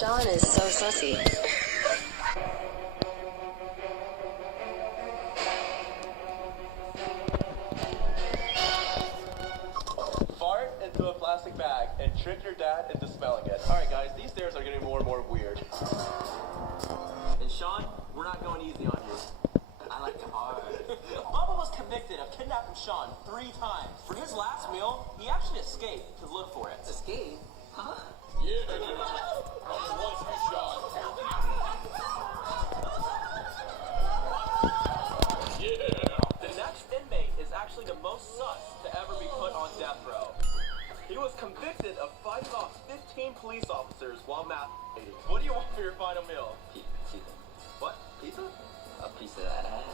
Shawn is so sussy. Fart into a plastic bag and trick your dad into smelling it. Alright guys, these stairs are getting more and more weird. And Shawn, we're not going easy on you. I like to hard. Bubba was convicted of kidnapping Shawn 3 times. For his last meal, he actually escaped to look for it. Escape? Huh? Yeah, dude. What's you, Shawn? Yeah. The next inmate is actually the most sus to ever be put on death row. He was convicted of fighting off 15 police officers while masturbating. What do you want for your final meal? Pizza. What? Pizza? A piece of that ass.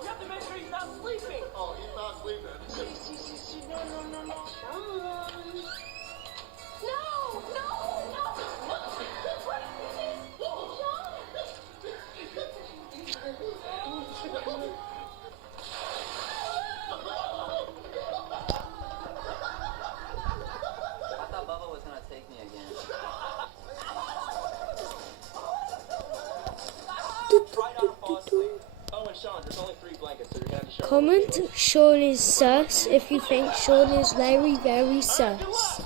You have to make sure he's not sleeping. Oh, he's not sleeping. I thought Bubba was gonna take me again. Try not to fall asleep. Oh, and Shawn, there's only 3 blankets, so you're gonna have to share. Comment Shawn is sus if you think Shawn is very, very sus.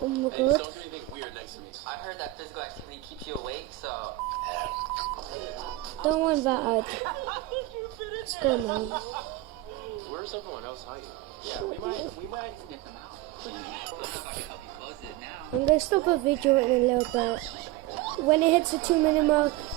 Oh my Hey, god. don't do anything weird next to me. I heard that physical activity keeps you awake, so... Don't want that ad. Let's go now. Where's everyone else hiding? Yeah, we might get them out. I don't know if I can help you close it now. I'm going to stop the video in a little bit. When it hits the 2-minute mark,